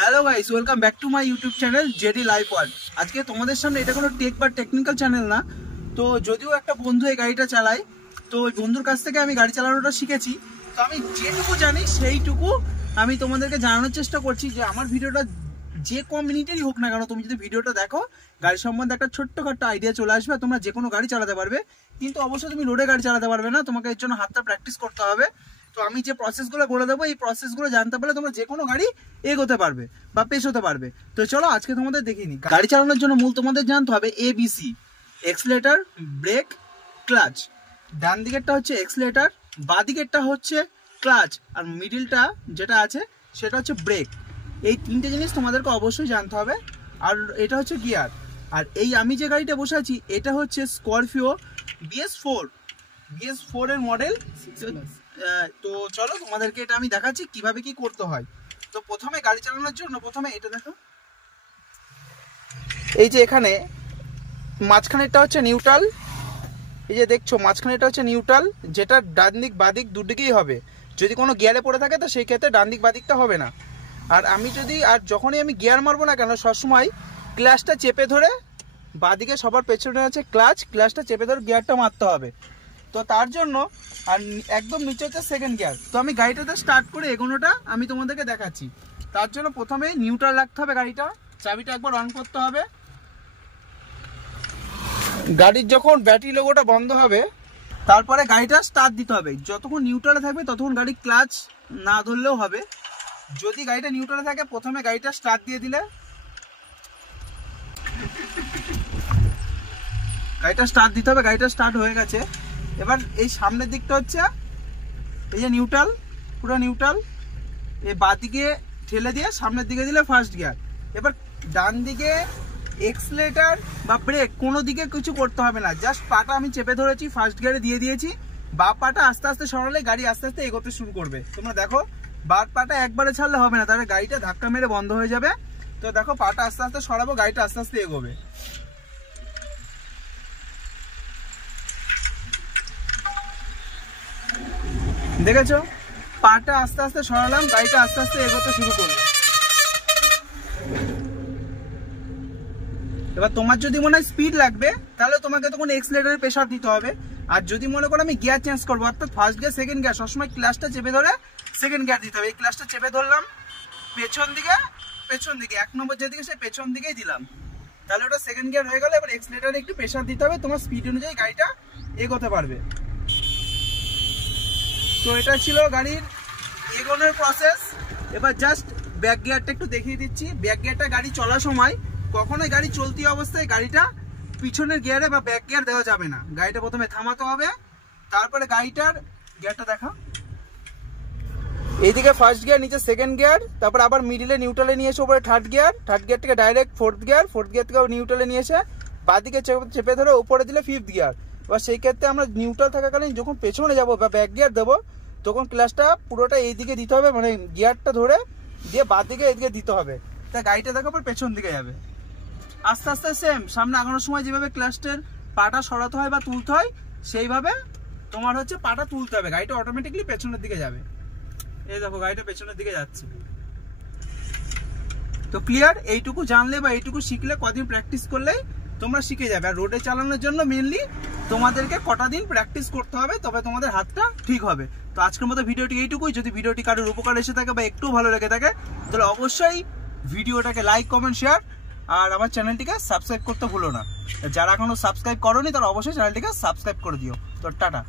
Hello guys, welcome back to my YouTube channel JD live world. আজকে তোমাদের সামনে এটা কোনো টেক বা টেকনিক্যাল চ্যানেল না। তো যদিও একটা বন্ধু এই গাড়িটা চালায়, তো ওই বন্ধুর কাছ থেকে আমি গাড়ি চালানোটা শিখেছি। তো আমি যেটুকু জানি সেইটুকু আমি তোমাদেরকে জানানোর চেষ্টা করছি যে আমার ভিডিওটা যে কম মিনিটেরই হোক না কেন, তুমি যদি ভিডিওটা দেখো গাড়ি সম্বন্ধে একটা ছোট্টখাট্ট আইডিয়া চলে আসবে। তোমরা যে কোনো গাড়ি চালাতে পারবে, কিন্তু অবশ্যই তুমি রোডে গাড়ি চালাতে পারবে না, তোমাকে এর জন্য হাতটা প্র্যাকটিস করতে হবে। তো আমি যে প্রসেসগুলো বলে দেবো, এই প্রসেসগুলো জানতে পারলে তোমরা যে কোনো গাড়ি এগোতে পারবে বা পেছোতে পারবে। তো চলো আজকে তোমাদের দেখিয়ে নিই। গাড়ি চালানোর জন্য মূল তোমাদের জানতে হবে ABC: এক্সিলারেটর, ব্রেক, ক্লাচ। ডান দিকেরটা হচ্ছে এক্সিলারেটর, বাঁ দিকেরটা হচ্ছে ক্লাচ, আর মিডিলটা যেটা আছে সেটা হচ্ছে ব্রেক। এই তিনটে জিনিস তোমাদেরকে অবশ্যই জানতে হবে। আর এটা হচ্ছে গিয়ার। আর এই আমি যে গাড়িটা বসে আছি এটা হচ্ছে স্করপিও BS4 এর মডেল। তো চলো তোমাদেরকে এটা আমি দেখাচ্ছি কিভাবে কি করতে হয়। তো প্রথমে গাড়ি চালানোর জন্য প্রথমে এটা দেখো, এই যে এখানে মাঝখানেরটা হচ্ছে নিউট্রাল। এই যে দেখছো মাঝখানেরটা হচ্ছে নিউট্রাল, যেটা ডান দিক বাঁ দিক দুদিকেই হবে। যদি কোনো গিয়ারে পড়ে থাকে তো সেই ক্ষেত্রে ডান দিক বাঁ দিকটা হবে না। আর যখনই আমি গিয়ার মারবো না কেন, সবসময় ক্লাচটা চেপে ধরে, বাঁদিকে সবার পেছনে আছে ক্লাচটা চেপে ধরে গিয়ারটা মারতে হবে। তো তার জন্য আর একদম নিচে হচ্ছে সেকেন্ড গিয়ার। তো আমি গাড়িটাতে স্টার্ট করে এগোনোটা আমি তোমাদেরকে দেখাচ্ছি। তার জন্য প্রথমে নিউট্রাল রাখতে হবে গাড়িটা, চাবিটা একবার অন করতে হবে। গাড়ির যখন ব্যাটারি লোগোটা বন্ধ হবে তারপরে গাড়িটা স্টার্ট দিতে হবে। যতক্ষণ নিউট্রালে থাকবে ততক্ষণ গাড়ি ক্লাচ না ধরলেও হবে। যদি গাড়িটা নিউট্রালে থাকে প্রথমে গাড়িটা স্টার্ট দিয়ে দিলে, গাড়িটা স্টার্ট দিতে হবে। গাড়িটা স্টার্ট হয়ে গেছে। এবার এই সামনের দিকটা হচ্ছে এই যে নিউট্রাল, পুরো নিউট্রাল। এই বাঁ দিকে ঠেলে দিয়ে সামনের দিকে দিলে ফার্স্ট গিয়ার। এবার ডান দিকে এক্সিলারেটর বা ব্রেক কোনো দিকে কিছু করতে হবে না, জাস্ট পাটা আমি চেপে ধরেছি, ফার্স্ট গিয়ারে দিয়ে দিয়েছি। বা পাটা আস্তে আস্তে সরালে গাড়ি আস্তে আস্তে এগোতে শুরু করবে। তোমরা দেখো বার পাটা একবারে ছাড়লে হবে না, তাহলে গাড়িটা ধাক্কা মেরে বন্ধ হয়ে যাবে। তো দেখো পাটা আস্তে আস্তে সরাবো, গাড়িটা আস্তে আস্তে এগোবে। দেখেছো, পাটা আস্তে আস্তে সরালাম, গাড়িটা আস্তে আস্তে এগোতে শুরু করলো। এবার তোমার যদি মনে হয় স্পিড লাগবে তাহলে তোমাকে তখন এক্সিলারেটরে প্রেসার দিতে হবে। আর যদি মনে করো আমি গিয়ার চেঞ্জ করবো, অর্থাৎ ফার্স্ট গিয়ার সেকেন্ড গিয়ার, সবসময় ক্লাচটা চেপে ধরে সেকেন্ড গিয়ার দিতে হবে। এই ক্লাচটা চেপে ধরলাম, পেছন দিকে 1 নম্বর যেদিকে সে পেছন দিকেই দিলাম, তাহলে ওটা সেকেন্ড গিয়ার হয়ে গেল। এবার এক্সিলারেটরে একটু প্রেসার দিতে হবে, তোমার স্পিড অনুযায়ী গাড়িটা এগোতে পারবে। তো এটা ছিল গাড়ির এগোনোর প্রসেস। এবার জাস্ট ব্যাক গিয়ারটা একটু দেখিয়ে দিচ্ছি। ব্যাক গিয়ারটা গাড়ি চলার সময় কখনোই গাড়ি চলতি অবস্থায় গাড়িটা পিছনের গিয়ারে বা ব্যাক গিয়ার দেওয়া যাবে না। গাড়িটা প্রথমে থামাতে হবে, তারপরে গাড়িটার গিয়ারটা দেখা, এইদিকে ফার্স্ট গিয়ার, নিচে সেকেন্ড গিয়ার, তারপর আবার মিডিলে নিউট্রালে নিয়ে এসে উপরে থার্ড গিয়ার থেকে ডাইরেক্ট ফোর্থ গিয়ার থেকে নিউট্রালে নিয়ে এসে বাঁদিকে চেপে ধরে উপরে দিলে ফিফথ গিয়ার। এবার সেই ক্ষেত্রে আমরা নিউট্রাল থাকাকালীন যখন পেছনে যাবো বা ব্যাক গিয়ার দেবো, তখন ক্লাচটা পুরোটা এইদিকে দিতে হবে, মানে গিয়ারটা ধরে দিয়ে বাঁদিকে এইদিকে দিতে হবে। তা গাড়িটা দেখো পর পেছন দিকে যাবে। আস্তে আস্তে সেম সামনে আগানোর সময় যেভাবে ক্লাচের পাটা সরাতে হয় বা তুলতে হয়, সেইভাবে তোমার হচ্ছে পাটা তুলতে হবে, গাড়িটা অটোমেটিকলি পেছনের দিকে যাবে। এই দেখো গাড়িটা পেছনের দিকে যাচ্ছে। তো ক্লিয়ার, এইটুকু জানলে বা এইটুকু শিখলে, কদিন প্র্যাকটিস করলেই তোমরা শিখে যাবে। আর রোডে চালানোর জন্য মেনলি তোমাদেরকে কটা দিন প্র্যাকটিস করতে হবে, তবে তোমাদের হাতটা ঠিক হবে। তো আজকের মতো ভিডিওটি এইটুকুই। যদি ভিডিওটি কারোর উপকার এসে থাকে বা একটু ভালো লেগে থাকে তাহলে অবশ্যই ভিডিওটাকে লাইক, কমেন্ট, শেয়ার আর আমার চ্যানেলটিকে সাবস্ক্রাইব করতে ভুলো না। যারা এখনো সাবস্ক্রাইব করোনি তারা অবশ্যই চ্যানেলটিকে সাবস্ক্রাইব করে দিও। তো টাটা।